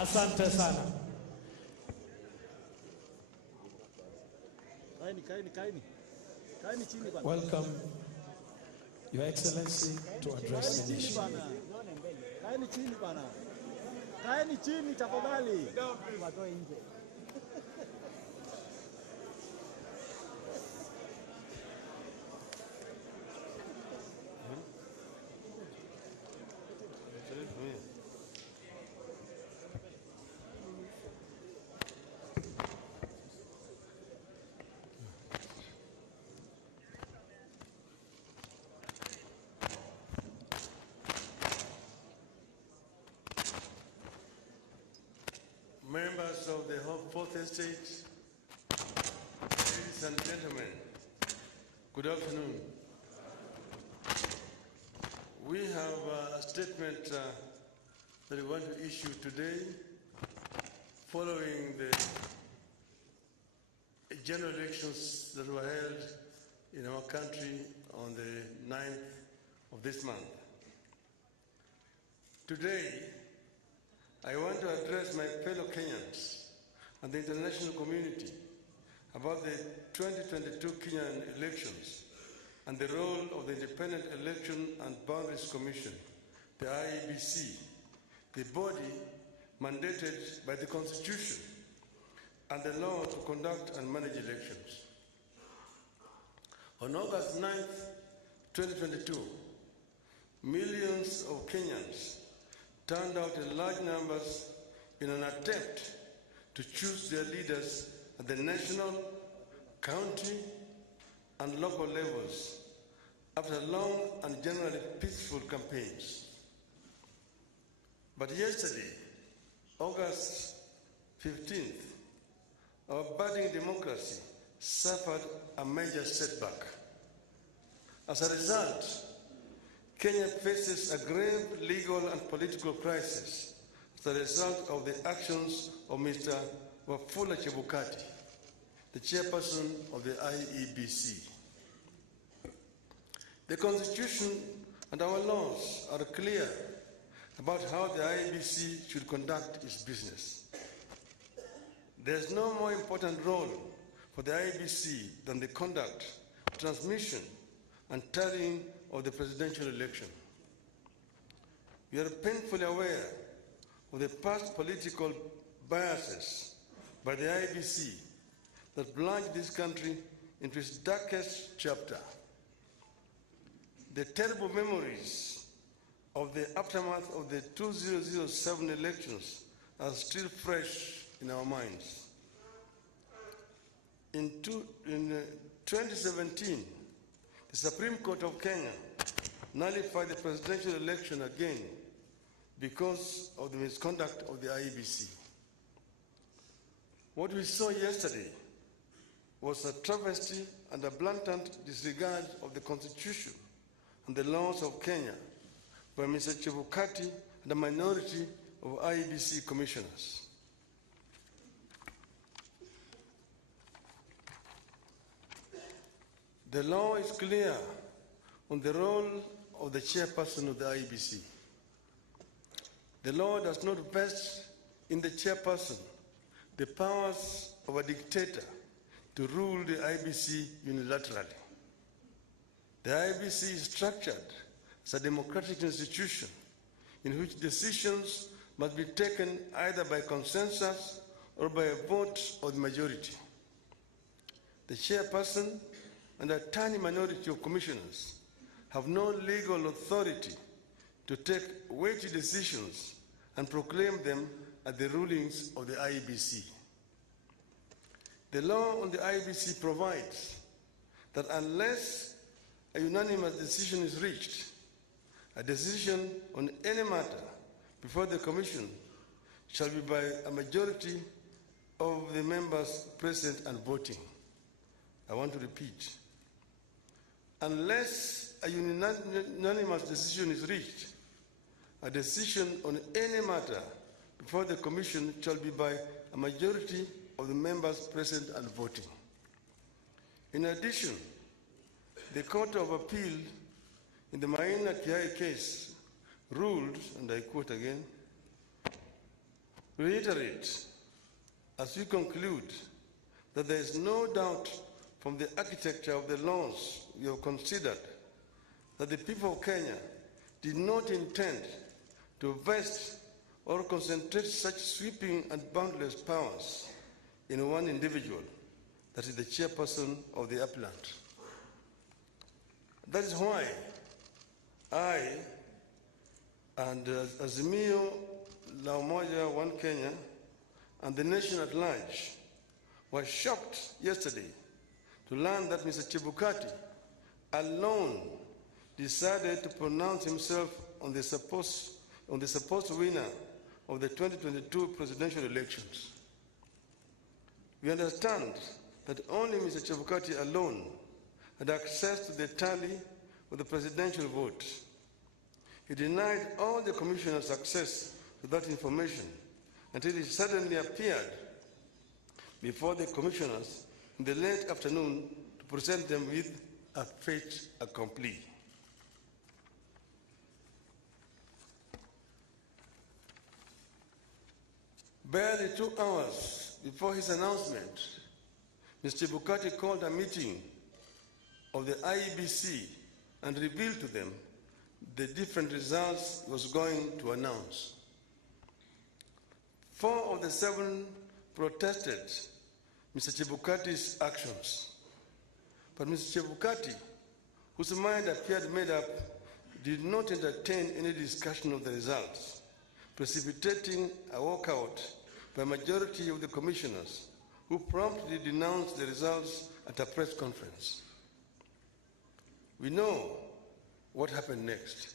Asante sana. Welcome, Your Excellency, to address the nation. Kaeni chini tafadhali. Members of the Fourth Estate, ladies and gentlemen, good afternoon. We have a statement that we want to issue today following the general elections that were held in our country on the 9th of this month. Today, I want to address my fellow Kenyans and the international community about the 2022 Kenyan elections and the role of the Independent Election and Boundaries Commission, the Iebc, the body mandated by the Constitution and the law to conduct and manage elections. On August 9th, 2022, millions of Kenyans turned out in large numbers in an attempt to choose their leaders at the national, county, and local levels after long and generally peaceful campaigns. But yesterday, August 15th, our budding democracy suffered a major setback. As a result, Kenya faces a grave legal and political crisis as a result of the actions of Mr. Wafula Chebukati, the chairperson of the Iebc. The Constitution and our laws are clear about how the Iebc should conduct its business. There's no more important role for the Iebc than the conduct, transmission, and tallying of the presidential election. We are painfully aware of the past political biases by the Iebc that plunged this country into its darkest chapter. The terrible memories of the aftermath of the 2007 elections are still fresh in our minds. In 2017, the Supreme Court of Kenya nullified the presidential election again because of the misconduct of the Iebc. What we saw yesterday was a travesty and a blatant disregard of the Constitution and the laws of Kenya by Mr. Chebukati and a minority of Iebc commissioners. The law is clear on the role of the chairperson of the Iebc. The law does not vest in the chairperson the powers of a dictator to rule the Iebc unilaterally. The Iebc is structured as a democratic institution in which decisions must be taken either by consensus or by a vote of the majority. The chairperson and a tiny minority of commissioners have no legal authority to take weighty decisions and proclaim them as the rulings of the Iebc. The law on the Iebc provides that unless a unanimous decision is reached, a decision on any matter before the Commission shall be by a majority of the members present and voting. I want to repeat. Unless a unanimous decision is reached, a decision on any matter before the Commission shall be by a majority of the members present and voting. In addition, the Court of Appeal in the Maina Kiai case ruled, and I quote again, reiterate, as we conclude, that there is no doubt from the architecture of the laws we have considered that the people of Kenya did not intend to vest or concentrate such sweeping and boundless powers in one individual, that is the chairperson of the appellant. That is why I and Azimio La Umoja One Kenya and the nation at large were shocked yesterday to learn that Mr. Chebukati alone decided to pronounce himself on the supposed winner of the 2022 presidential elections. We understand that only Mr. Chebukati alone had access to the tally of the presidential vote. He denied all the commissioners access to that information until he suddenly appeared before the commissioners in the late afternoon to present them with a fait accompli. Barely 2 hours before his announcement, Mr. Chebukati called a meeting of the Iebc and revealed to them the different results he was going to announce. 4 of the 7 protested Mr. Chebukati's actions. But Mr. Chebukati, whose mind appeared made up, did not entertain any discussion of the results, precipitating a walkout by a majority of the commissioners, who promptly denounced the results at a press conference. We know what happened next.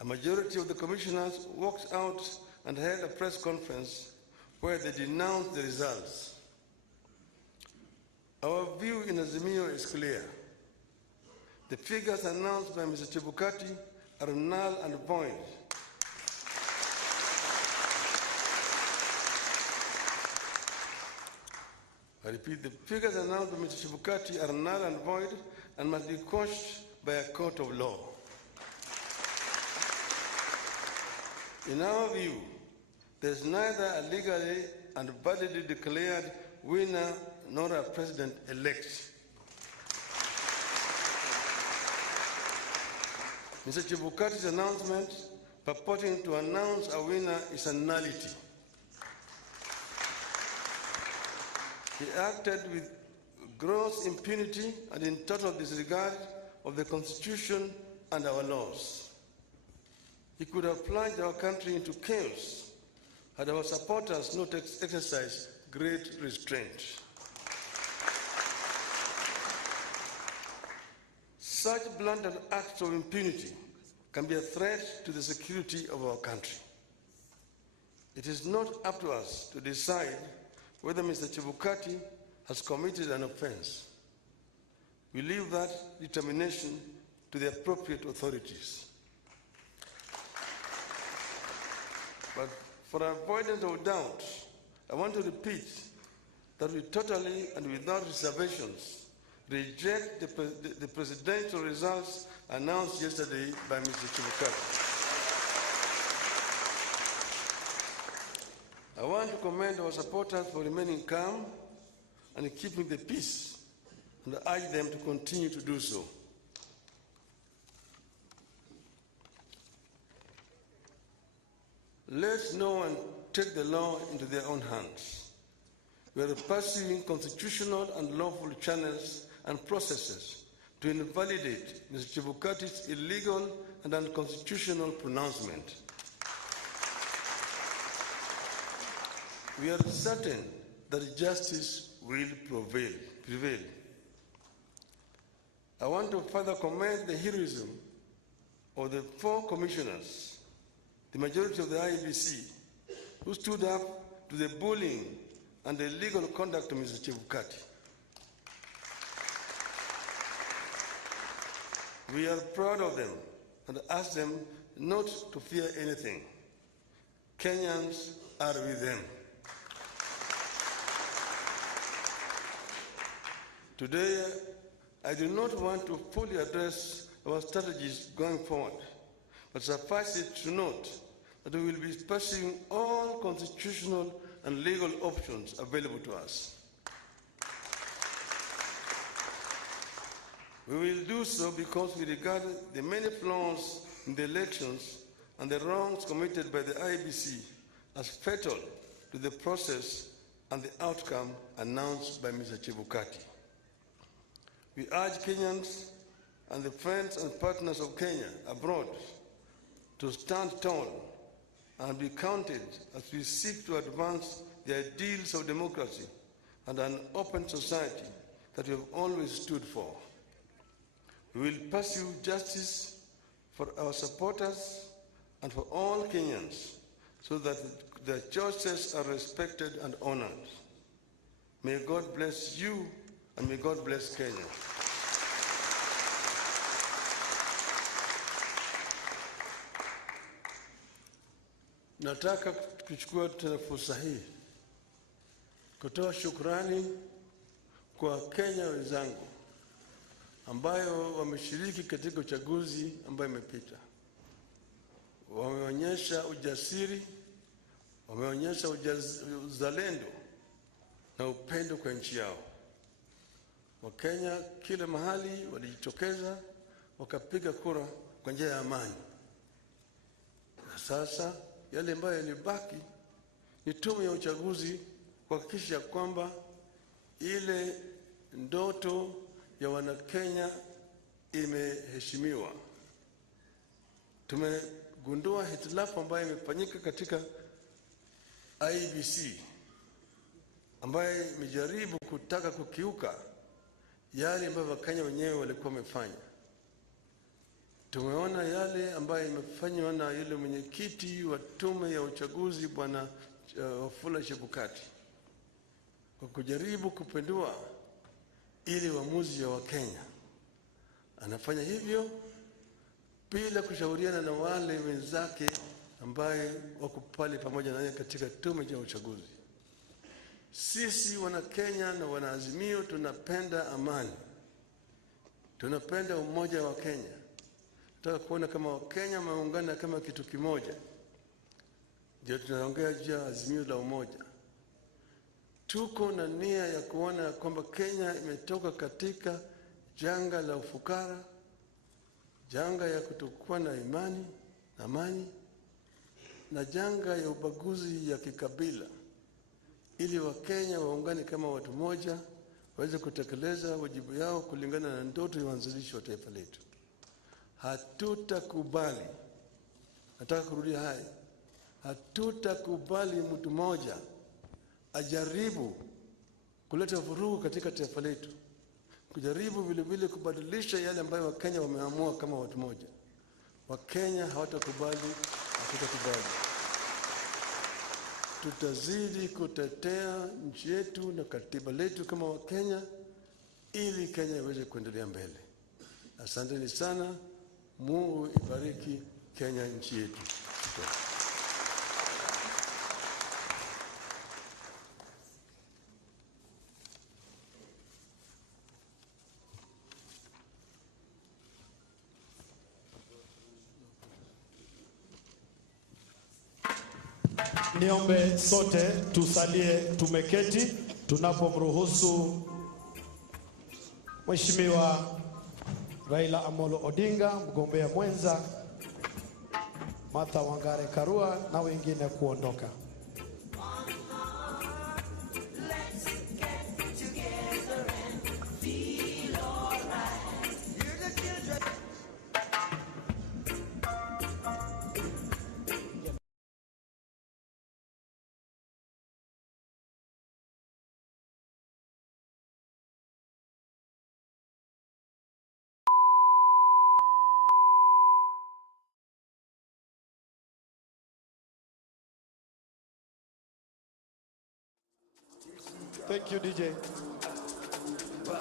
A majority of the commissioners walked out and held a press conference where they denounced the results. Our view in Azimio is clear. The figures announced by Mr. Chebukati are null and void. I repeat, the figures announced by Mr. Chebukati are null and void and must be quashed by a court of law. In our view, there is neither a legally and validly declared winner nor a president-elect. Mr. Chebukati's announcement purporting to announce a winner is a nullity. He acted with gross impunity and in total disregard of the Constitution and our laws. He could have plunged our country into chaos had our supporters not exercised great restraint. Such blatant acts of impunity can be a threat to the security of our country. It is not up to us to decide whether Mr. Chebukati has committed an offense. We leave that determination to the appropriate authorities. But for avoidance of doubt, I want to repeat that we totally and without reservations reject the presidential results announced yesterday by Mr. Chebukati. I want to commend our supporters for remaining calm and keeping the peace, and I urge them to continue to do so. Let no one take the law into their own hands. We are pursuing constitutional and lawful channels and processes to invalidate Mr. Chebukati's illegal and unconstitutional pronouncement. We are certain that justice will prevail. I want to further commend the heroism of the 4 commissioners, the majority of the Iebc, who stood up to the bullying and the illegal conduct of Mr. Chebukati. We are proud of them and ask them not to fear anything. Kenyans are with them. Today, I do not want to fully address our strategies going forward, but suffice it to note that we will be pursuing all constitutional and legal options available to us. We will do so because we regard the many flaws in the elections and the wrongs committed by the IEBC as fatal to the process and the outcome announced by Mr. Chebukati. We urge Kenyans and the friends and partners of Kenya abroad to stand tall and be counted as we seek to advance the ideals of democracy and an open society that we have always stood for. We will pursue justice for our supporters and for all Kenyans so that their choices are respected and honored. May God bless you and may God bless Kenya. Nataka kuchukua tena fursa hii kutoa shukrani kwa Kenya wenzangu ambayo wameshiriki katika uchaguzi ambayo imepita. Wameonyesha ujasiri, wameonyesha uzalendo na upendo kwa nchi yao. Wakenya kila mahali walijitokeza wakapiga kura kwa njia ya amani. Na sasa yale ambayo yalibaki ni tume ya uchaguzi kuhakikisha kwamba ile ndoto ya Wanakenya imeheshimiwa. Tumegundua hitilafu ambayo imefanyika katika IEBC ambayo imejaribu kutaka kukiuka yale ambayo Wakenya wenyewe walikuwa wamefanya. Tumeona yale ambayo imefanywa na yule mwenyekiti wa tume ya uchaguzi Bwana Wafula Chebukati kwa kujaribu kupindua ili uamuzi wa Wakenya. Anafanya hivyo bila kushauriana na wale wenzake ambaye wako pale pamoja naye katika tume ya uchaguzi. Sisi wana Kenya na wanaazimio tunapenda amani. Tunapenda umoja wa Kenya. Tunataka kuona kama Wakenya wameungana kama kitu kimoja. Ndio tunaongea juu ya azimio la umoja. Tuko na nia ya kuona kwamba Kenya imetoka katika janga la ufukara, janga ya kutokuwa na imani na amani, na janga ya ubaguzi ya kikabila, ili Wakenya waungane kama watu moja, waweze kutekeleza wajibu yao kulingana na ndoto ya uanzilishi wa taifa letu. Hatutakubali, nataka kurudia haya, hatutakubali mtu mmoja ajaribu kuleta vurugu katika taifa letu, kujaribu vile vile kubadilisha yale ambayo Wakenya wameamua kama watu moja. Wakenya hawatakubali, hatutakubali. Tutazidi kutetea nchi yetu na katiba letu kama Wakenya ili Kenya iweze kuendelea mbele. Asanteni sana. Mungu ibariki Kenya, nchi yetu. Niombe sote tusalie tumeketi tunapomruhusu Mheshimiwa Laila Amolo Odinga, mgombea mwenza, Martha Wangare Karua na wengine kuondoka. Thank you, DJ.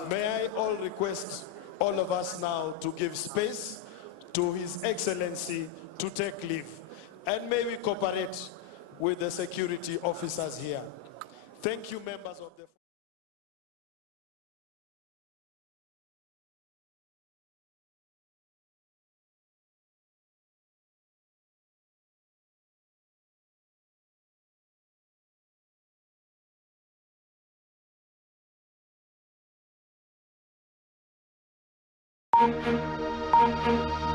May I all request all of us now to give space to His Excellency to take leave. And may we cooperate with the security officers here. Thank you, members of the Thank you.